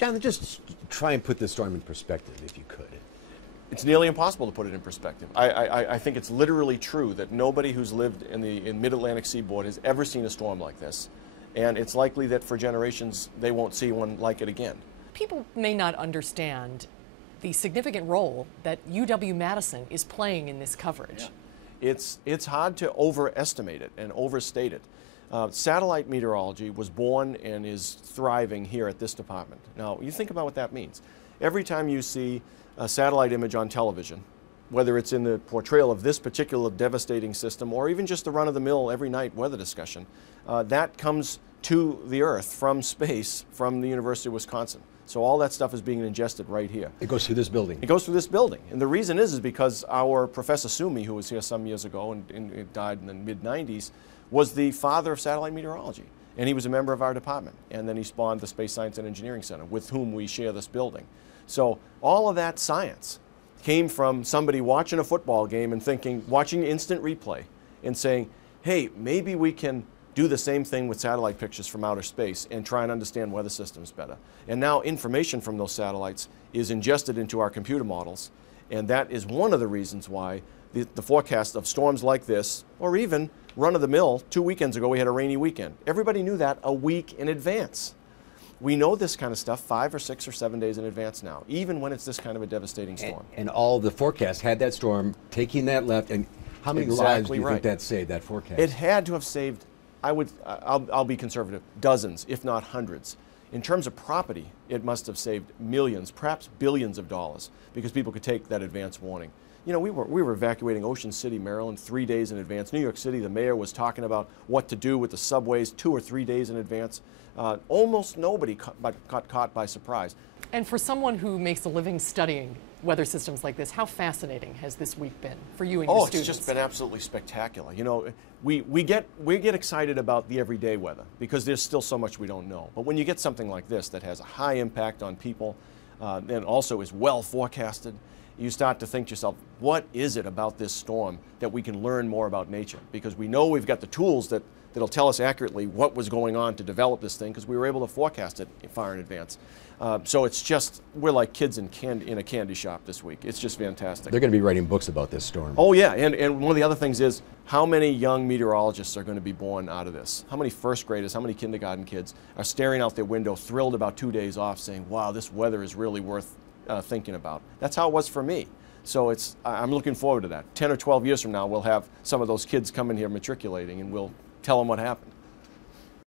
Jonathan, just try and put this storm in perspective, if you could. It's nearly impossible to put it in perspective. I think it's literally true that nobody who's lived in the mid-Atlantic seaboard has ever seen a storm like this. And it's likely that for generations they won't see one like it again. People may not understand the significant role that UW-Madison is playing in this coverage. Yeah. It's hard to overestimate it and overstate it. Satellite meteorology was born and is thriving here at this department. Now, you think about what that means. Every time you see a satellite image on television, whether it's in the portrayal of this particular devastating system or even just the run-of-the-mill every night weather discussion, that comes to the Earth from space from the University of Wisconsin. So all that stuff is being ingested right here. It goes through this building. It goes through this building. And the reason is because our Professor Sumi, who was here some years ago and died in the mid-90s, was the father of satellite meteorology. And he was a member of our department. And then he spawned the Space Science and Engineering Center, with whom we share this building. So all of that science came from somebody watching a football game and thinking, watching instant replay and saying, hey, maybe we can do the same thing with satellite pictures from outer space and try and understand weather systems better. And now information from those satellites is ingested into our computer models, and that is one of the reasons why the forecast of storms like this, or even run-of-the-mill, 2 weekends ago we had a rainy weekend. Everybody knew that a week in advance. We know this kind of stuff 5 or 6 or 7 days in advance now, even when it's this kind of a devastating storm. And all the forecasts had that storm taking that left, and how many lives do you think that saved, that forecast? It had to have saved, I'll be conservative, dozens, if not hundreds. In terms of property, it must have saved millions, perhaps billions of dollars, because people could take that advance warning. You know, we were evacuating Ocean City, Maryland 3 days in advance. New York City, the mayor was talking about what to do with the subways 2 or 3 days in advance. Almost nobody got caught by surprise. And for someone who makes a living studying weather systems like this, how fascinating has this week been for you and your students? Oh, it's just been absolutely spectacular. You know, we get excited about the everyday weather because there's still so much we don't know. But when you get something like this that has a high impact on people and also is well forecasted, you start to think to yourself, what is it about this storm that we can learn more about nature? Because we know we've got the tools that'll tell us accurately what was going on to develop this thing because we were able to forecast it far in advance. So it's just, we're like kids in a candy shop this week. It's just fantastic. They're going to be writing books about this storm. Oh yeah, and one of the other things is how many young meteorologists are going to be born out of this? How many first graders, how many kindergarten kids are staring out their window thrilled about 2 days off saying, wow, this weather is really worth thinking about. That's how it was for me. So I'm looking forward to that. 10 or 12 years from now, we'll have some of those kids come in here matriculating and we'll tell them what happened.